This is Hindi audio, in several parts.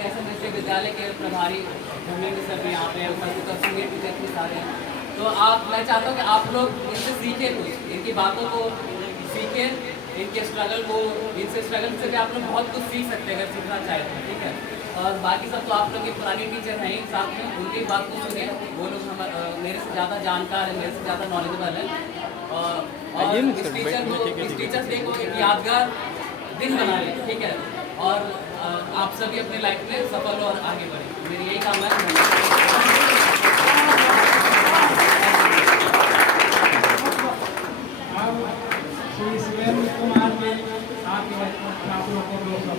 के ऐसे विश्वविद्यालय के प्रभारी घूमेंगे सर भी यहाँ पे उपस्थित और सीनियर टीचर भी सारे हैं। तो मैं चाहता हूँ कि आप लोग इनसे सीखें, कुछ इनकी बातों को सीखें, इनके स्ट्रगल को, इनसे स्ट्रगल से भी आप लोग बहुत कुछ सीख सकते हैं अगर सीखना चाहें तो, ठीक है। और बाकी सब तो आप लोग के पुरानी टीचर हैं ही साथ में, उनकी बात को सुनिए, वो लोग मेरे से ज़्यादा जानकार है, मेरे से ज़्यादा नॉलेजेबल है। और इस टीचर्स डे को एक यादगार दिन बना लें, ठीक है। और आप सभी अपने लाइफ में सफल और आगे बढ़ें, मेरी यही काम है। कुमार के आप लोगों को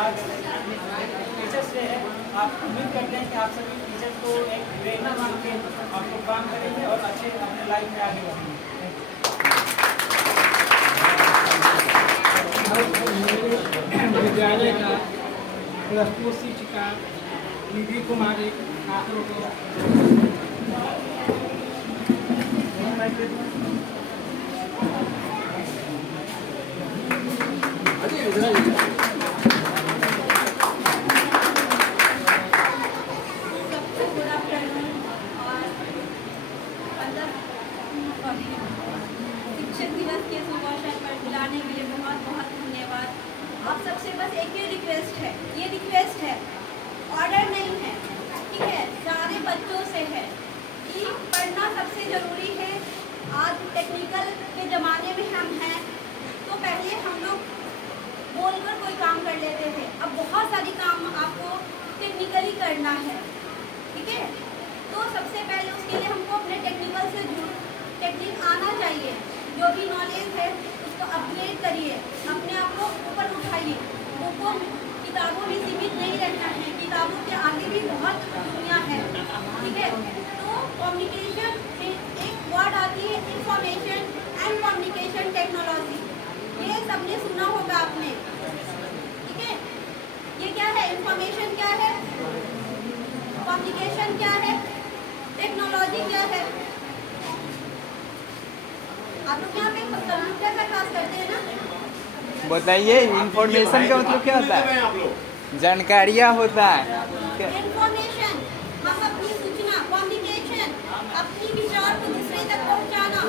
आज टीचर्स डे है। आप उम्मीद करते हैं कि आप सभी टीचर्स को एक प्रेरणा मान के आप लोग काम करेंगे और अच्छे अपने लाइफ में आगे बढ़ेंगे। विद्यालय का प्लस 2 शिक्षिका निधि कुमारी आप लोग को शिक्षक दिवस के शुभ अवसर पर बुलाने के लिए बहुत बहुत धन्यवाद। आप सबसे बस एक ही रिक्वेस्ट है, ये रिक्वेस्ट है, ऑर्डर नहीं है, ठीक है, सारे बच्चों से है कि पढ़ना सबसे ज़रूरी है। आज टेक्निकल के ज़माने में हम हैं, तो पहले हम लोग बोलकर कोई काम कर लेते थे, अब बहुत सारी काम आपको टेक्निकली करना है, ठीक है। तो सबसे पहले उसके लिए हमको अपने टेक्निकल से टेक्निक आना चाहिए, जो भी नॉलेज है उसको अपग्रेड करिए, अपने आप को ऊपर उठाइए। वो किताबों में सीमित नहीं रहना है, किताबों के आगे भी बहुत दुनिया है, ठीक है। तो कम्युनिकेशन में एक वर्ड आती है, इंफॉर्मेशन एंड कम्युनिकेशन टेक्नोलॉजी, ये सबने सुना होगा आपने, ठीक है। ये क्या है, इंफॉर्मेशन क्या है, कम्युनिकेशन क्या है, टेक्नोलॉजी क्या है। आप लोग यहाँ पे कंप्यूटर का क्लास करते हैं ना? बताइए, इंफॉर्मेशन का मतलब क्या होता है? जानकारियाँ होता है। इंफॉर्मेशन, हम अपनी सूचना, कम्युनिकेशन, अपनी विचार को दूसरे तक पहुँचाना,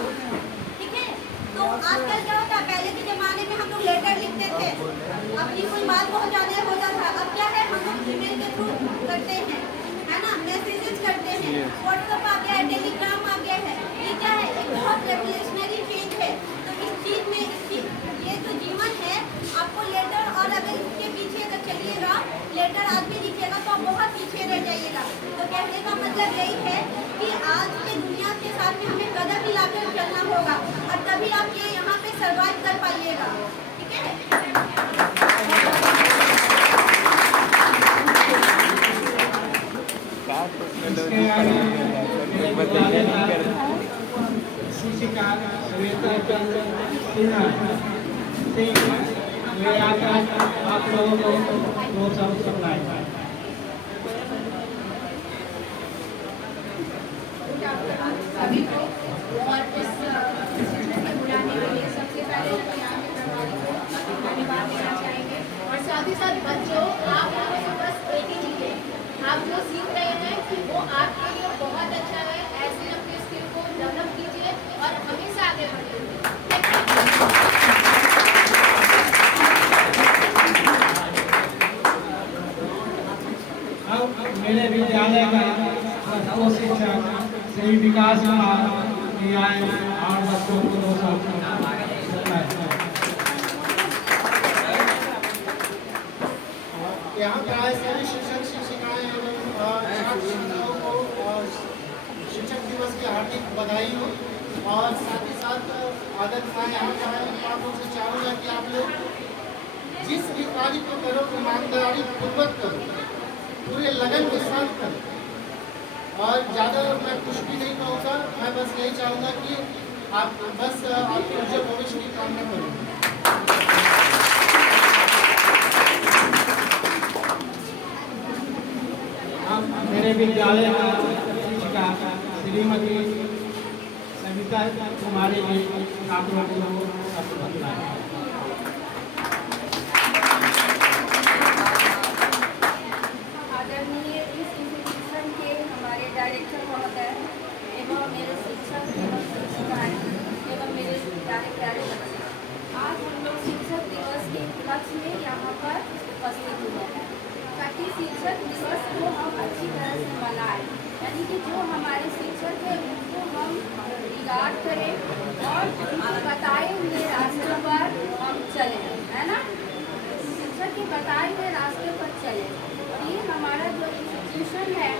ठीक है। तो आजकल क्या होता है, पहले के ज़माने में हम लोग लेटर लिखते थे, अपनी कोई बात पहुँचाने होता था। अब क्या है, हम लोग ईमेल के थ्रू करते हैं, है ना, मैसेजेस करते हैं, व्हाट्सएप आ गया है, टेलीग्राम आ गया है। ये क्या है, एक बहुत रेवोल्यूशनरी चेंज है। तो इस चीज़ में ये जो जीवन है, आपको लेटर, और अगर इसके पीछे अगर चलिएगा, लेटर आज भी लिखिएगा तो आप बहुत पीछे रह जाइएगा। तो कहने का मतलब यही है कि आज के दुनिया के साथ में हमें कदम मिलाकर चलना होगा, और तभी आप ये यहाँ पे सर्वाइव कर पाइएगा, ठीक है। शिक्षिका श्वेता चंद्र सिन्हा वे आकर आप लोगों को वो सब सप्लाई सभी को और इस बुलाने के लिए सबसे पहले धन्यवाद देना चाहेंगे। और साथ ही साथ बच्चों, आप लोगों को बस एक ही चीज़ है, आप जो सीख रहे हैं वो आपके लिए बहुत अच्छा है। ऐसे अपने स्किल को डेवलप कीजिए और हमेशा आगे बढ़िए। अब मेरे विद्यालय का दो शिक्षक श्री विकास कुमार आए और बच्चों को 2 साल यहाँ पे आए सभी शिक्षक शिक्षिकाएं एवं शिक्षकों को शिक्षक दिवस की हार्दिक बधाई हो। और साथ ही साथ आदत खाएँ यहाँ पे आए, आप लोग से चाहूँगा कि आप लोग जिस भी कार्य को करो ईमानदारी पूर्वक करो, पूरे लगन के साथ करो। और ज़्यादा मैं कुछ भी नहीं कहूँगा, मैं बस यही चाहूँगा कि आप बस आपके उज्जवल भविष्य की कामना करो। हमारे विद्यालय का शिक्षिका श्रीमती सविता कुमारी जी आप लोगों को शब्द बतलाएं। आदरणीय इस इंस्टीट्यूशन के हमारे डायरेक्टर महोदय एवं मेरे शिक्षक एवं शिक्षिकाएं एवं मेरे प्यारे प्यारे बच्चे, आज हम लोग शिक्षक दिवस के उपलक्ष्य में यहाँ पर उपस्थित हुए हैं ताकि शिक्षक दिवस को हम अच्छी तरह से मनाएं, यानी कि जो हमारे शिक्षक हैं उनको हम रिगार्ड करें और उनको बताए हुए रास्ते पर हम चलें, है ना। शिक्षक के बताए हुए रास्ते पर चलें। ये हमारा जो इंस्टीट्यूशन है,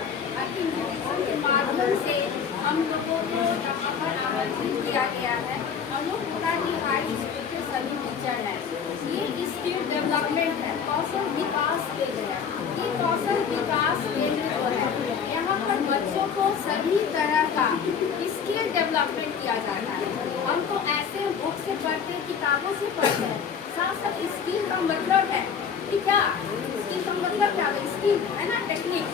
इंस्टीट्यूशन के माध्यम से हम लोगों को यहाँ पर आमंत्रित किया गया है। हम लोग पुरानी हाई स्कूल के सभी टीचर हैं। ये स्किल डेवलपमेंट है, कौशल विकास केंद्र है। ये कौशल विकास केंद्र जो है, यहाँ पर बच्चों को सभी तरह का स्किल डेवलपमेंट किया जाता है। हम तो ऐसे बुक से पढ़ते, किताबों से पढ़ते हैं, साथ साथ स्किल का मतलब है कि क्या, स्किल का मतलब क्या है, स्किल है ना, टेक्निक,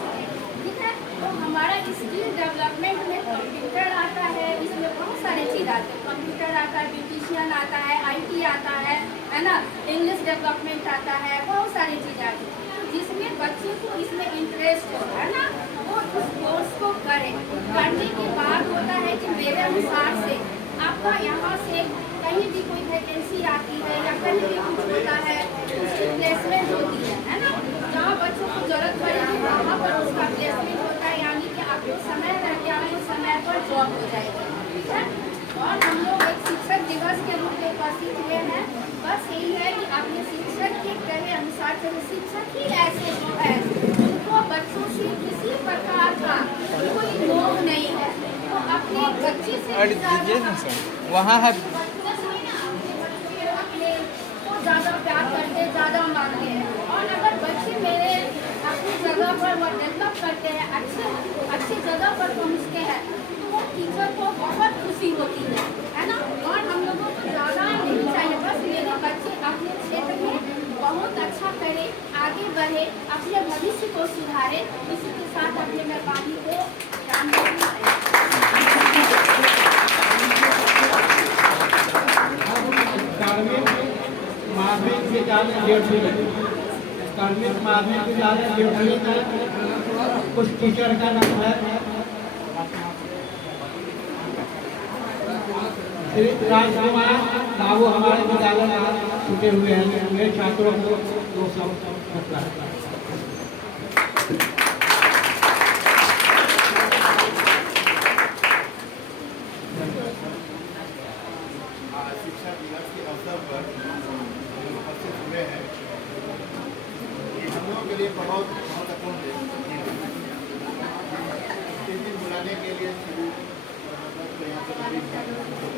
ठीक है। तो हमारा स्किल डेवलपमेंट में कंप्यूटर आता है, इसमें बहुत सारे चीज़ आते हैं। कंप्यूटर आता है, ब्यूटिशियन आता है, IT आता है ना, इंग्लिश डेवलपमेंट आता है, बहुत सारी चीज़ें आती हैं। तो जिसमें बच्चे को इसमें इंटरेस्ट हो, है ना, वो उस कोर्स को करें। करने के बाद होता है कि मेरे अनुसार से आपका यहाँ से कहीं भी कोई वैकेंसी आती है या कहीं भी कुछ होता है, उसकी प्लेसमेंट होती है ना। जहाँ बच्चों को जरूरत पड़ेगी वहाँ पर उसका प्लेसमेंट होता है, यानी कि आपको समय रहते आपको समय पर जॉब हो जाएगी, ठीक है। और हम लोग एक शिक्षक दिवस के रूप में उपस्थित हुए हैं। बस यही है कि अपने शिक्षक के कहे अनुसार चलो। शिक्षक ही ऐसे जो है उनको बच्चों से किसी प्रकार का कोई मोह नहीं है, तो अपने बच्चे से वहाँ है ज़्यादा प्यार करते, ज़्यादा मानते हैं। और अगर बच्चे मेरे अपनी जगह पर वो डेवलप करते हैं, अच्छी जगह पर पहुंचते हैं, तो वो टीचर को बहुत खुशी होती है ना। और हम लोगों को ज़्यादा नहीं चाहिए, बस मेरे बच्चे अपने क्षेत्र में बहुत अच्छा करें, आगे बढ़े, अपने भविष्य को सुधारें। इसी के साथ अपने मैं पानी को ध्यान रखना माध्यमिक विद्यालय देवठी में कुछ टीचर का नाम है श्री राजकुमार बाबू, हमारे विद्यालय में छुटे हुए हैं। मेरे छात्रों को दो शब्द बतलाएं। शिक्षा दिवस के अवसर पर उपस्थित हुए हैं। ये हम लोगों के लिए बहुत महत्वपूर्ण है। इस दिन बुलाने के लिए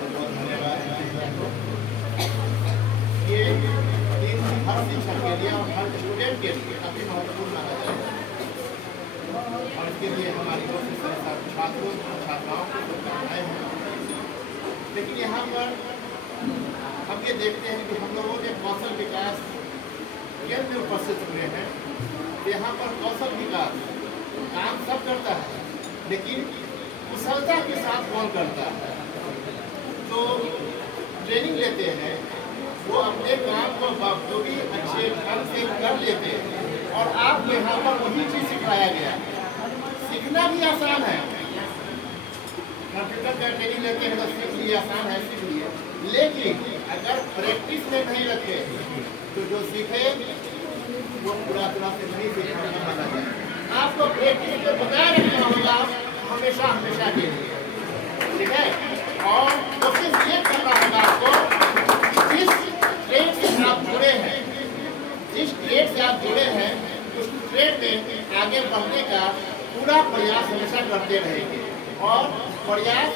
बहुत धन्यवाद। ये दिन हर शिक्षक के लिए और हर स्टूडेंट के लिए काफ़ी महत्वपूर्ण माना जाता है और इसके लिए हमारी ओर से छात्रों छात्राओं को शुभकामनाएं हैं। लेकिन यहाँ पर हम ये देखते हैं कि हम लोगों ने कौशल विकास केंद्र में उपस्थित हुए हैं। यहाँ पर कौशल विकास काम सब करता है, लेकिन कुशलता के साथ कौन करता है। तो ट्रेनिंग लेते हैं, वो अपने काम को बखूबी अच्छे ढंग से कर लेते हैं और आपको यहाँ पर वही चीज़ सिखाया गया। सीखना भी आसान है, कंप्यूटर का ट्रेनिंग लेते हैं तो सीख लिए, आसान है, सीख लिए। लेकिन अगर प्रैक्टिस में नहीं रखे तो जो सीखे वो पूरा तरह से नहीं सीखना माना जाए। आपको प्रैक्टिस को बनाए रखना होगा हमेशा हमेशा के लिए, ठीक है। और कोशिश ये करना होगा आपको जिस ट्रेड से आप जुड़े हैं, जिस ट्रेड से आप जुड़े हैं उस ट्रेड में आगे बढ़ने का पूरा प्रयास हमेशा करते रहेंगे और प्रयास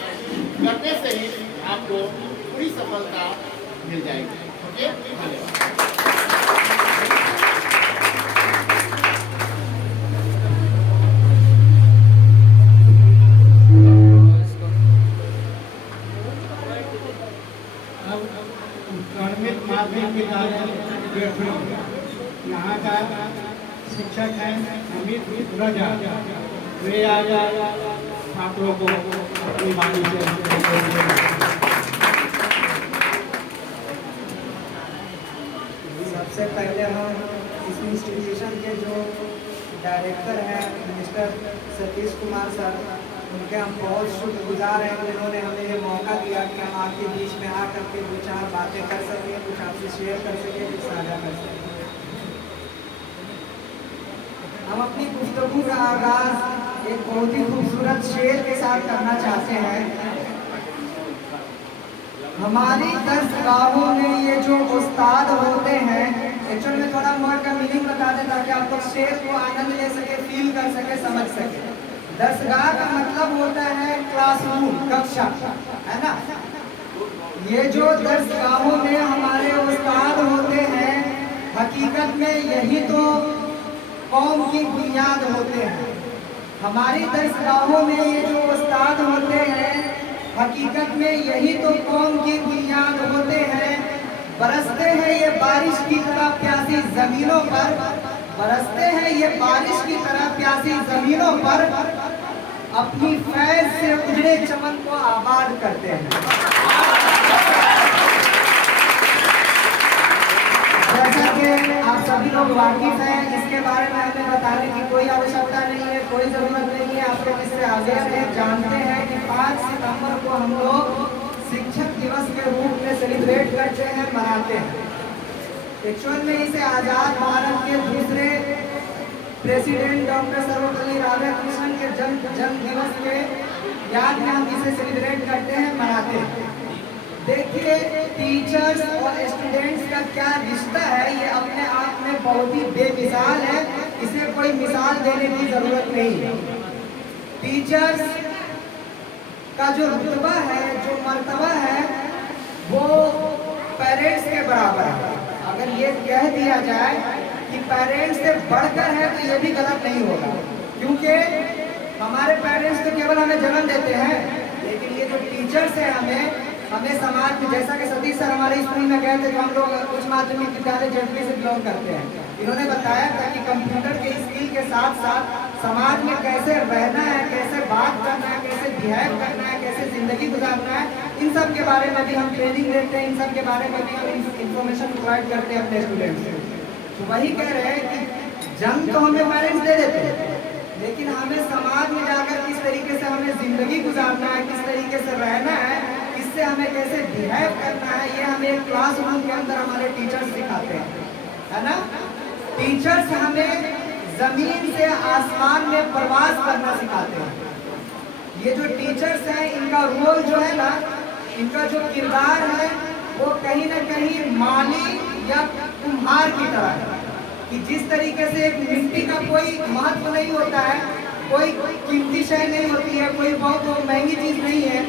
करने से ही आपको पूरी सफलता मिल जाएगी। ओके, धन्यवाद। माध्यमिक विद्यालय यहाँ का शिक्षक है अमित रजा। वे आज छात्रों को अपनी वाणी से सबसे पहले हम इस इंस्टीट्यूशन के जो डायरेक्टर हैं मिस्टर सतीश कुमार सर, उनके हम बहुत शुक्रगुजार हैं। जिन्होंने हमें ये मौका दिया कि हम आपके बीच में आ करके दो चार बातें कर सकें, कुछ आपसे शेयर कर सकें, कुछ साझा कर सकें। हम अपनी गुफ्तगू का आगाज़ एक बहुत ही खूबसूरत शेर के साथ करना चाहते हैं। हमारी दरसगाहों में ये जो उस्ताद होते हैं, एक्चुअल में थोड़ा वर्ड का मीनिंग बता दें ताकि आप लोग शेर को आनंद ले सके, फील कर सके, समझ सके। दरसगाह का मतलब होता है क्लासरूम, कक्षा, है ना। ये जो दरसगाहों में हमारे उस्ताद होते हैं, हकीकत में यही तो कौम की बुनियाद होते हैं। हमारी दरसगाहों में ये जो उस्ताद होते हैं, हकीकत में यही तो कौम की बुनियाद होते हैं। बरसते हैं ये बारिश की तरह प्यासी जमीनों पर, बरसते हैं ये बारिश की तरह प्यासी जमीनों पर, अपनी फैज से उजड़े चमन को आबाद करते हैं। जैसा कि आप सभी लोग वाकिफ हैं, इसके बारे में हमें बताने की कोई आवश्यकता नहीं है, कोई ज़रूरत नहीं है। आप लोग इससे आगे हैं, जानते हैं कि 5 सितंबर को हम लोग शिक्षक दिवस के रूप में सेलिब्रेट करते हैं, मनाते हैं। एक्चुअल में इसे आज़ाद भारत के दूसरे प्रेसिडेंट डॉक्टर सर्वपल्ली राधाकृष्णन के जन्म दिवस के याद में हम इसे सेलिब्रेट करते हैं, मनाते हैं। देखिए, टीचर्स और स्टूडेंट्स का क्या रिश्ता है, ये अपने आप में बहुत ही बेमिसाल है। इसे कोई मिसाल देने की जरूरत नहीं है। टीचर्स का जो रुतबा है, जो मर्तबा है, वो पेरेंट्स के बराबर है। अगर ये कह दिया जाए कि पेरेंट्स से बढ़कर है तो ये भी गलत नहीं होगा, क्योंकि हमारे पेरेंट्स तो केवल हमें जन्म देते हैं, लेकिन ये जो टीचर्स हैं हमें समाज में, जैसा कि सतीश सर हमारे स्कूल में गए थे, जो हम लोग उच्च माध्यमिक विद्यालय जेडपी से बिलोंग करते हैं, इन्होंने बताया था कि कंप्यूटर के स्किल के साथ साथ समाज में कैसे रहना है, कैसे बात करना है, कैसे बिहेव करना है, कैसे ज़िंदगी गुजारना है, इन सब के बारे में भी हम ट्रेनिंग देते हैं, इन सब के बारे में भी हम इंफॉर्मेशन प्रोवाइड करते हैं अपने स्टूडेंट्स को। तो वही कह रहे हैं कि जन्म तो हमें पेरेंट्स दे देते हैं, लेकिन हमें समाज में जाकर किस तरीके से हमें ज़िंदगी गुजारना है, किस तरीके से रहना है, किससे हमें कैसे बिहेव करना है, ये हमें एक क्लासरूम के अंदर हमारे टीचर्स सिखाते हैं, है ना। टीचर्स हमें जमीन से आसमान में प्रवास करना सिखाते हैं। ये जो टीचर्स हैं, इनका रोल जो है ना, इनका जो किरदार है, वो कहीं ना कहीं माली या कुम्हार की तरह है कि जिस तरीके से एक मिट्टी का कोई महत्व नहीं होता है, कोई कीमती शय नहीं होती है, कोई बहुत महंगी चीज़ नहीं है,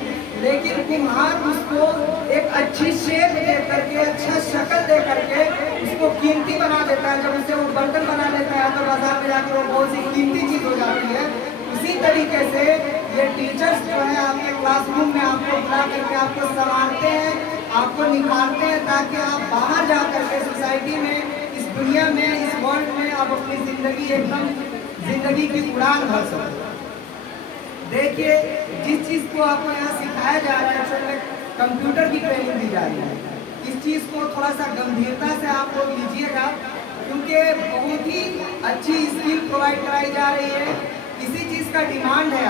लेकिन कुम्हार उसको एक अच्छी शेप दे करके, अच्छा शक्ल दे करके उसको कीमती बना देता है। जब उससे वो बर्तन बना लेता है तो बाजार में जाकर वो बहुत सी कीमती चीज़ हो जाती है। उसी तरीके से ये टीचर्स जो है आपके क्लासरूम में आपको बुला करके आपको संवारते हैं, आपको निखारते हैं, ताकि आप बाहर जा करके सोसाइटी में, इस दुनिया में, इस वर्ल्ड में आप अपनी ज़िंदगी की उड़ान भर सकें। देखिए, जिस चीज़ को आपको यहाँ सिखाया जा रहा है, असल में कंप्यूटर की ट्रेनिंग दी जा रही है, इस चीज़ को थोड़ा सा गंभीरता से आप लोग लीजिएगा, क्योंकि बहुत ही अच्छी स्किल प्रोवाइड कराई जा रही है। इसी चीज़ का डिमांड है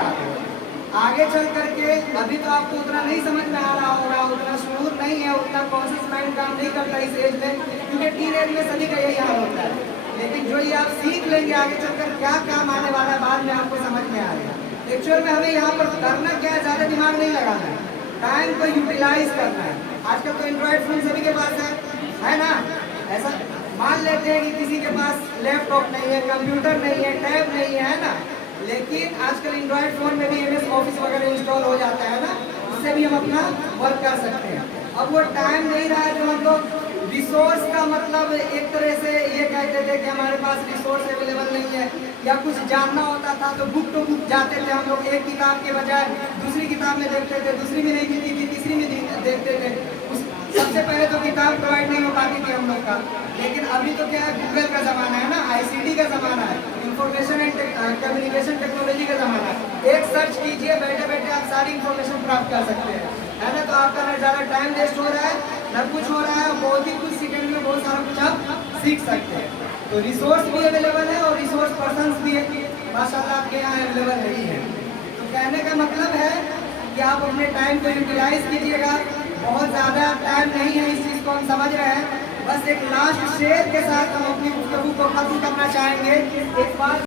आगे चल करके। अभी तो आपको उतना नहीं समझ में आ रहा होगा, उतना शुरूर नहीं है, उतना कॉन्शियस माइंड काम नहीं करता इस एज में, क्योंकि टीन एज में सभी का यही हाल होता है। लेकिन जो ये आप सीख लेंगे आगे चलकर क्या काम आने वाला है, बाद में आपको समझ में आएगा। एक्चुअल में हमें यहाँ पर करना क्या है, ज़्यादा दिमाग नहीं लगाना है, टाइम को यूटिलाइज करना है। आजकल तो एंड्रॉयड फ़ोन सभी के पास है ना। ऐसा मान लेते हैं कि किसी के पास लैपटॉप नहीं है, कंप्यूटर नहीं है, टैब नहीं है ना, लेकिन आजकल एंड्रॉयड फ़ोन में भी MS ऑफिस वगैरह इंस्टॉल हो जाता है ना, उससे भी हम अपना वर्क कर सकते हैं। अब वो टाइम नहीं रहा है जो हम लोग रिसोर्स का मतलब एक तरह से ये कहते थे कि हमारे पास रिसोर्स अवेलेबल नहीं है, या कुछ जानना होता था तो बुक टू बुक जाते थे हम लोग, एक किताब के बजाय दूसरी किताब में देखते थे, दूसरी में नहीं मिलती थी, तीसरी में देखते थे। सबसे पहले तो किताब प्रोवाइड नहीं हो पाती थी हम लोग का, लेकिन अभी तो क्या है, गूगल का ज़माना है ना, ICT का ज़माना है, इंफॉर्मेशन एंड कम्युनिकेशन टेक्नोलॉजी का ज़माना है। एक सर्च कीजिए, बैठे बैठे आप सारी इंफॉर्मेशन प्राप्त कर सकते हैं, है ना। तो आपका ना ज़्यादा टाइम वेस्ट हो रहा है, ना कुछ हो रहा है, बहुत ही कुछ सेकंड में बहुत सारा कुछ आप सीख सकते हैं। तो रिसोर्स भी अवेलेबल है और रिसोर्स पर्सन्स भी माशाल्लाह आपके यहाँ अवेलेबल नहीं है। तो कहने का मतलब है कि आप अपने टाइम को यूटिलाइज कीजिएगा। बहुत ज़्यादा टाइम नहीं है, इस चीज़ को हम समझ रहे हैं। बस एक लास्ट शेयर के साथ हम अपनी गुफ्तगू को खत्म करना चाहेंगे। एक बात